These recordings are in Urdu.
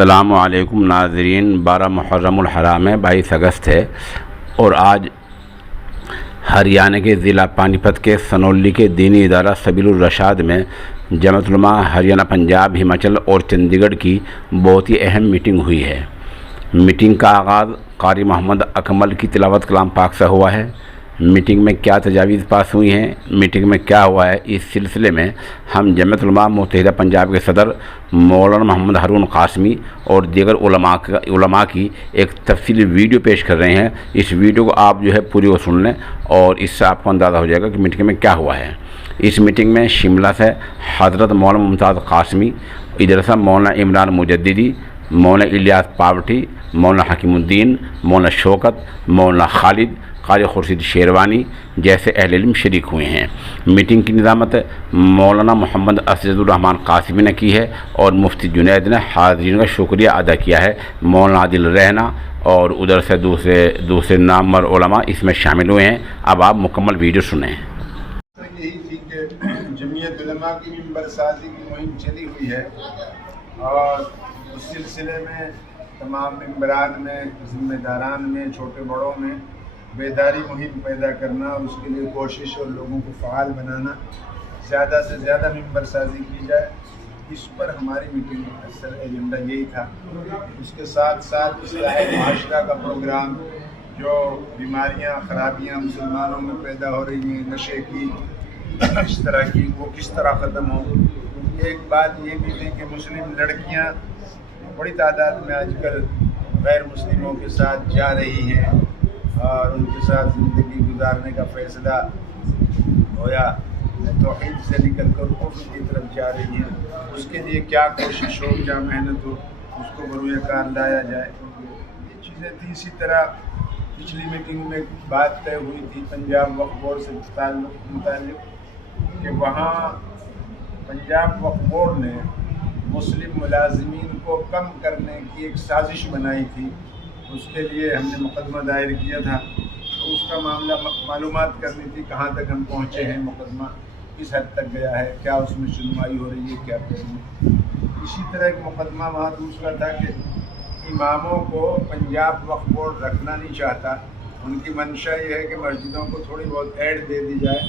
السلام علیکم ناظرین، 12 محرم الحرام ہے، 22 اگست ہے، اور آج ہریانہ کے ضلع پانی پت کے سنولی کے دینی ادارہ سبیل الرشاد میں جمعیت علماء ہریانہ پنجاب، ہماچل اور چندی گڑھ کی بہت ہی اہم میٹنگ ہوئی ہے۔ میٹنگ کا آغاز قاری محمد اکمل کی تلاوت کلام پاک سے ہوا ہے۔ میٹنگ میں کیا تجاویز پاس ہوئی ہیں، میٹنگ میں کیا ہوا ہے، اس سلسلے میں ہم جمعیت علماء متحدہ پنجاب کے صدر مولانا محمد ہارون قاسمی اور دیگر علماء کی ایک تفصیلی ویڈیو پیش کر رہے ہیں۔ اس ویڈیو کو آپ پوری وہ سن لیں اور اس سے آپ کو اندازہ ہو جائے گا کہ میٹنگ میں کیا ہوا ہے۔ اس میٹنگ میں شملہ سے حضرت مولانا ممتاز قاسمی، ادھر سے مولانا عمران مجددی، مولانا الیاس پاوٹھی، مولانا حکیم الدین، مولانا شوکت، مولانا خالد، قاری خورشید شیروانی جیسے اہل علم شریک ہوئے ہیں۔ میٹنگ کی نظامت مولانا محمد اسجد الرحمان قاسمی نے کی ہے اور مفتی جنید نے حاضرین کا شکریہ ادا کیا ہے۔ مولانا عادل رہنا اور ادھر سے دوسرے نامور علماء اس میں شامل ہوئے ہیں۔ اب آپ مکمل ویڈیو سنیں۔ یہی تھی کہ جمعیت علماء کی ممبر سازی کی مہم چلی ہوئی ہے، اور اس سلسلے میں تمام ممبران میں، ذمہ داران میں، چھوٹے بڑوں میں بیداری مہم پیدا کرنا اور اس کے لیے کوشش اور لوگوں کو فعال بنانا، زیادہ سے زیادہ ممبر سازی کی جائے، اس پر ہماری میٹنگ کا اصل ایجنڈا یہی تھا۔ اس کے ساتھ ساتھ اصلاح معاشرہ کا پروگرام، جو بیماریاں خرابیاں مسلمانوں میں پیدا ہو رہی ہیں، نشے کی، اس طرح کی، وہ کس طرح ختم ہو۔ ایک بات یہ بھی تھی کہ مسلم لڑکیاں بڑی تعداد میں آج کل غیر مسلموں کے ساتھ جا رہی ہیں اور ان کے ساتھ زندگی گزارنے کا فیصلہ ہویا، توحید سے نکل کر کفر کی طرف جا رہی ہیں۔ اس کے لیے کیا کوشش ہو، کیا محنت ہو، اس کو بروئے کار لایا جائے، یہ چیزیں تھیں۔ اسی طرح پچھلی میٹنگ میں بات طے ہوئی تھی پنجاب وقف بورڈ سے متعلق کہ وہاں پنجاب وقف بورڈ نے مسلم ملازمین کو کم کرنے کی ایک سازش بنائی تھی۔ اس کے لیے ہم نے مقدمہ دائر کیا تھا، تو اس کا معاملہ معلومات کرنی تھی، کہاں تک ہم پہنچے ہیں، مقدمہ کس حد تک گیا ہے، کیا اس میں سنوائی ہو رہی ہے، کیا نہیں۔ اسی طرح ایک مقدمہ وہاں دوسرا تھا کہ اماموں کو پنجاب وقف بورڈ رکھنا نہیں چاہتا۔ ان کی منشا یہ ہے کہ مسجدوں کو تھوڑی بہت ایڈ دے دی جائے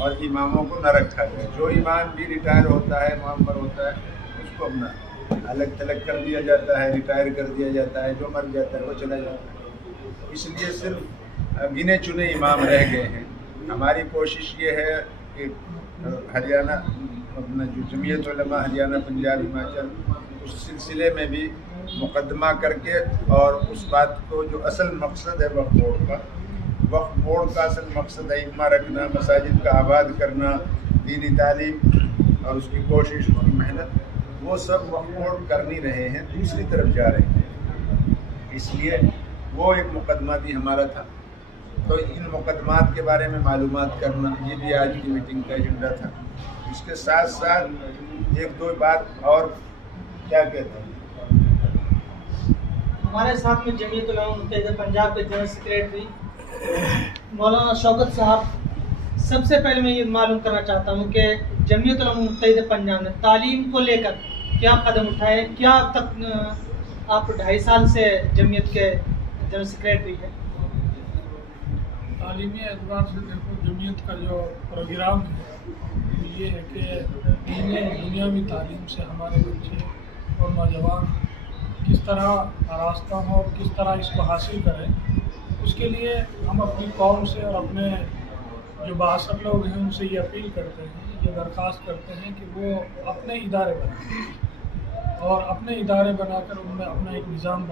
اور اماموں کو نہ رکھا جائے۔ جو امام بھی ریٹائر ہوتا ہے، معمر ہوتا ہے، اس کو اپنا الگ تھلگ کر دیا جاتا ہے، ریٹائر کر دیا جاتا ہے، جو مر جاتا ہے وہ چلا جاتا ہے۔ اس لیے صرف گنے چنے امام رہ گئے ہیں۔ ہماری کوشش یہ ہے کہ ہریانہ اپنا جو جمعیت علماء ہریانہ پنجاب ہماچل، اس سلسلے میں بھی مقدمہ کر کے، اور اس بات کو جو اصل مقصد ہے وقف بورڈ کا اصل مقصد ائمہ رکھنا، مساجد کا آباد کرنا، دینی تعلیم اور اس کی کوشش، اس کی محنت، وہ سب وقف بورڈ کر نہیں رہے ہیں، دوسری طرف جا رہے ہیں۔ اس لیے وہ ایک مقدمہ بھی ہمارا تھا۔ تو ان مقدمات کے بارے میں معلومات کرنا، یہ بھی آج کی میٹنگ کا ایجنڈا تھا۔ اس کے ساتھ ساتھ ایک دو بات اور کیا کہتے ہیں، ہمارے ساتھ میں جمعیت علماء متحدہ پنجاب کے جنرل سیکریٹری مولانا شوکت صاحب، سب سے پہلے میں یہ معلوم کرنا چاہتا ہوں کہ جمعیت علماء متحدہ پنجاب نے تعلیم کو لے کر کیا قدم اٹھائے؟ کیا تک آپ 2.5 سال سے جمعیت کے جنرل سیکریٹری ہیں؟ تعلیمی اعتبار سے دیکھو، جمعیت کا جو پروگرام ہے وہ یہ ہے کہ دینی دنیاوی تعلیم سے ہمارے بچے اور نوجوان کس طرح آراستہ ہوں اور کس طرح اس کو حاصل کریں۔ اس کے لیے ہم اپنی قوم سے اور اپنے جو بااثر لوگ ہیں ان سے یہ اپیل کرتے ہیں، یہ درخواست کرتے ہیں کہ وہ اپنے ادارے بنائیں، اور اپنے ادارے بنا کر ان میں اپنا ایک نظام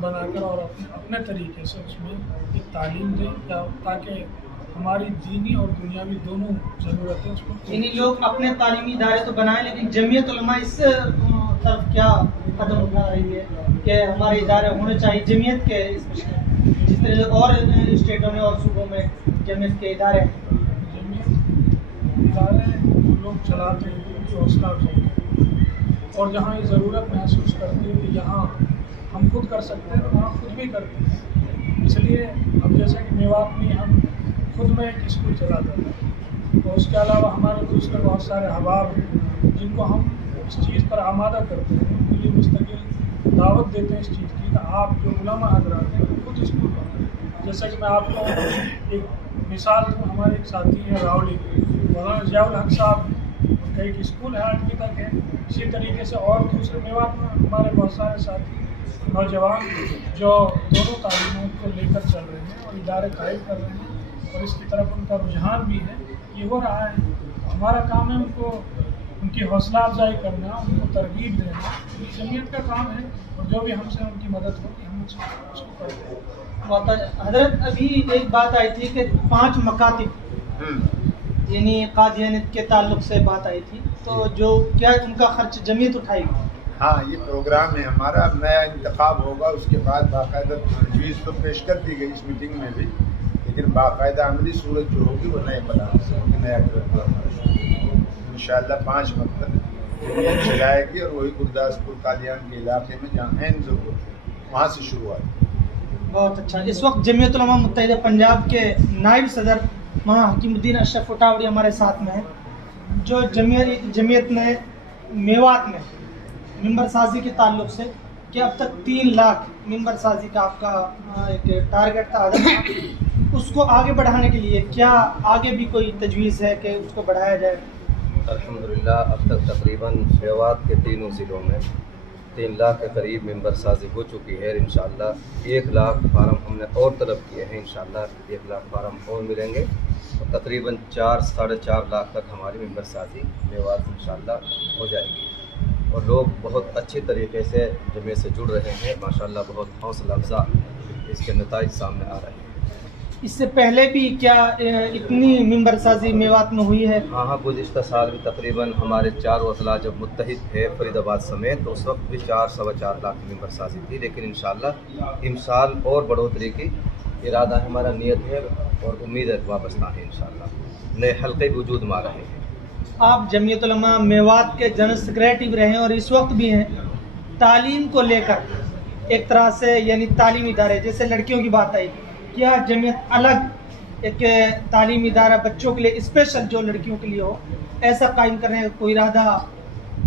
بنا کر اور اپنے طریقے سے اس میں ایک تعلیم دیں، تاکہ ہماری دینی اور دنیاوی دونوں ضرورتیں اس کو یعنی لوگ اپنے تعلیمی ادارے تو بنائیں، لیکن جمعیت علماء اس طرف کیا قدم اٹھا رہی ہے کہ ہمارے ادارے ہونے چاہیے جمعیت کے، جس طرح اور اسٹیٹوں میں اور صوبوں میں جمعیت کے ادارے ہیں؟ جمعیت ادارے جو لوگ چلاتے ہیں ان کی حوصلہ افزائی کریں، اور جہاں یہ ضرورت محسوس کرتے ہیں کہ جہاں ہم خود کر سکتے ہیں وہاں خود بھی کرتے ہیں۔ اس لیے اب جیسے کہ میوات میں ہم خود میں ایک اسکول چلاتے ہیں، اور اس کے علاوہ ہمارے دوسرے بہت سارے احباب ہیں جن کو ہم اس چیز پر آمادہ کرتے ہیں، ان کے لیے مستقل دعوت دیتے ہیں اس چیز کی کہ آپ جو علماء حضرات ہیں وہ خود اسکول پڑھیں۔ جیسا کہ میں آپ کو ایک مثال دوں، ہمارے ایک ساتھی ہیں راولی مولانا ضیاء الحق صاحب، ان کا ایک اسکول ہے 8ویں تک ہے۔ اسی طریقے سے اور دوسرے میوات میں ہمارے بہت سارے ساتھی نوجوان جو دونوں تعلیموں کو لے کر چل رہے ہیں اور ادارے قائم کر رہے ہیں، اور اس کی طرف ان کا رجحان بھی ہے، یہ ہو رہا ہے۔ ہمارا کام ہے ان کو، ان کی حوصلہ افزائی کرنا، ان کو ترغیب دینا، یہ جمعیت کا کام ہے، اور جو بھی ہم سے ان کی مدد ہوگی ہم اس کو کرتے ہیں۔ حضرت ابھی ایک بات آئی تھی کہ 5 مکاتب یعنی قادیانیت کے تعلق سے بات آئی تھی، تو جو کیا ان کا خرچ جمعیت اٹھائے گی؟ ہاں، یہ پروگرام ہے ہمارا، اب نیا انتخاب ہوگا، اس کے بعد باقاعدہ تجویز تو پیش کر دی گئی اس میٹنگ میں بھی، لیکن باقاعدہ عملی صورت جو ہوگی وہ نئے پلان سے ہوگی، نیا انشاءاللہ 5 مکتب جمعیت چلائے گی، اور وہی گرداسپور قادیان کے علاقے میں جہاں عین ضرورت ہے وہاں سے شروعات۔ بہت اچھا۔ اس وقت جمعیت علماء متحدہ پنجاب کے نائب صدر مولانا حکیم الدین اشرف اٹاوڑی ہمارے ساتھ میں ہیں، جو جمعیت نے میوات میں ممبر سازی کے تعلق سے کہ اب تک 3 لاکھ ممبر سازی کا آپ کا ایک ٹارگٹ تھا، اس کو آگے بڑھانے کے لیے کیا آگے بھی کوئی تجویز ہے کہ اس کو بڑھایا جائے؟ الحمدللہ اب تک تقریباً میوات کے تینوں ضلعوں میں 3 لاکھ کے قریب ممبر سازی ہو چکی ہے۔ انشاءاللہ 1 لاکھ فارم ہم نے اور طلب کیے ہیں، انشاءاللہ 1 لاکھ فارم اور ملیں گے، اور تقریباً 4-4.5 لاکھ تک ہماری ممبر سازی میوات انشاءاللہ ہو جائے گی، اور لوگ بہت اچھے طریقے سے جمعیت سے جڑ رہے ہیں، ماشاءاللہ بہت حوصلہ افزا اس کے نتائج سامنے آ رہے ہیں۔ اس سے پہلے بھی کیا اتنی ممبر سازی میوات میں ہوئی ہے؟ ہاں، گزشتہ سال بھی تقریباً ہمارے 4 اضلاع جب متحد تھے فرید آباد سمیت، تو اس وقت بھی 4-4.25 لاکھ کی ممبر سازی تھی، لیکن انشاءاللہ امسال اور بڑھوتری کی ارادہ ہے، ہمارا نیت ہے اور امید ہے وابستہ ہے، انشاءاللہ نئے حلقے وجود میں آ رہے ہیں۔ آپ جمعیت علماء میوات کے جنرل سیکریٹری رہے ہیں اور اس وقت بھی ہیں، تعلیم کو لے کر ایک طرح سے یعنی تعلیمی ادارے جیسے لڑکیوں کی بات آئی، کیا جمعیت الگ ایک تعلیمی ادارہ بچوں کے لیے اسپیشل جو لڑکیوں کے لیے ہو ایسا قائم کرنے کا کوئی ارادہ؟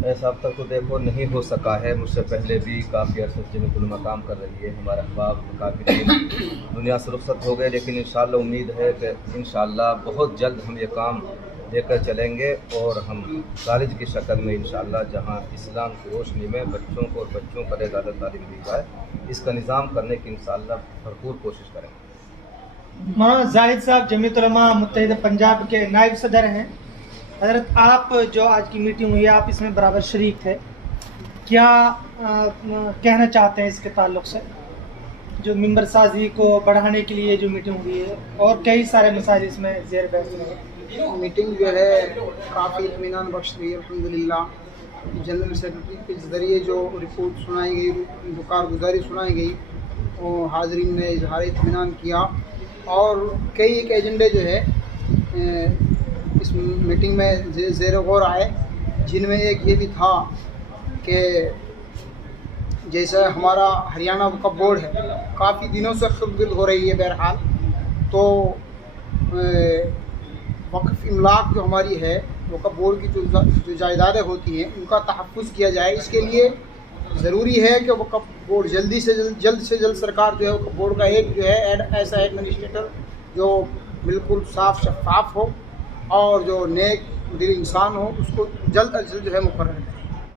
ایسا اب تک تو دیکھو نہیں ہو سکا ہے، مجھ سے پہلے بھی کافی عرصے سے جمعیت علماء کام کر رہی ہے، ہمارا احباب کافی دنیا سے رخصت ہو گئے، لیکن انشاءاللہ امید ہے کہ انشاءاللہ بہت جلد ہم یہ کام لے کر چلیں گے، اور ہم کالج کی شکل میں انشاءاللہ جہاں اسلام کی روشنی میں بچوں کو اور بچوں پر زیادہ تعلیم دی جائے، اس کا نظام کرنے کی انشاءاللہ بھرپور کوشش کریں گے۔ مولانا زاہد صاحب جمعیت علماء متحدہ پنجاب کے نائب صدر ہیں۔ حضرت آپ جو آج کی میٹنگ ہوئی ہے آپ اس میں برابر شریک تھے، کیا کہنا چاہتے ہیں اس کے تعلق سے جو ممبر سازی کو بڑھانے کے لیے جو میٹنگ ہوئی ہے اور کئی سارے مسائل اس میں زیر بحث ہیں؟ میٹنگ جو ہے کافی اطمینان بخش رہی ہے الحمدللہ۔ جنرل سیکرٹری کے ذریعے جو رپورٹ سنائی گئی، جو کارگزاری سنائی گئی، وہ حاضرین نے اظہار اطمینان کیا، اور کئی ایک ایجنڈے جو ہے اس میٹنگ میں زیر غور آئے، جن میں ایک یہ بھی تھا کہ جیسا ہمارا ہریانہ وقف بورڈ ہے کافی دنوں سے خلل ہو رہی ہے، بہرحال تو وقف املاک جو ہماری ہے وقف بورڈ کی جو جائیدادیں ہوتی ہیں ان کا تحفظ کیا جائے، اس کے لیے ضروری ہے کہ وقف بورڈ جلد سے جلد سرکار جو ہے وقف بورڈ کا ایک جو ہے ایسا ایڈمنسٹریٹر جو بالکل صاف شفاف ہو اور جو نیک دل انسان ہو، اس کو جلد از جلد جو ہے مقرر کرے۔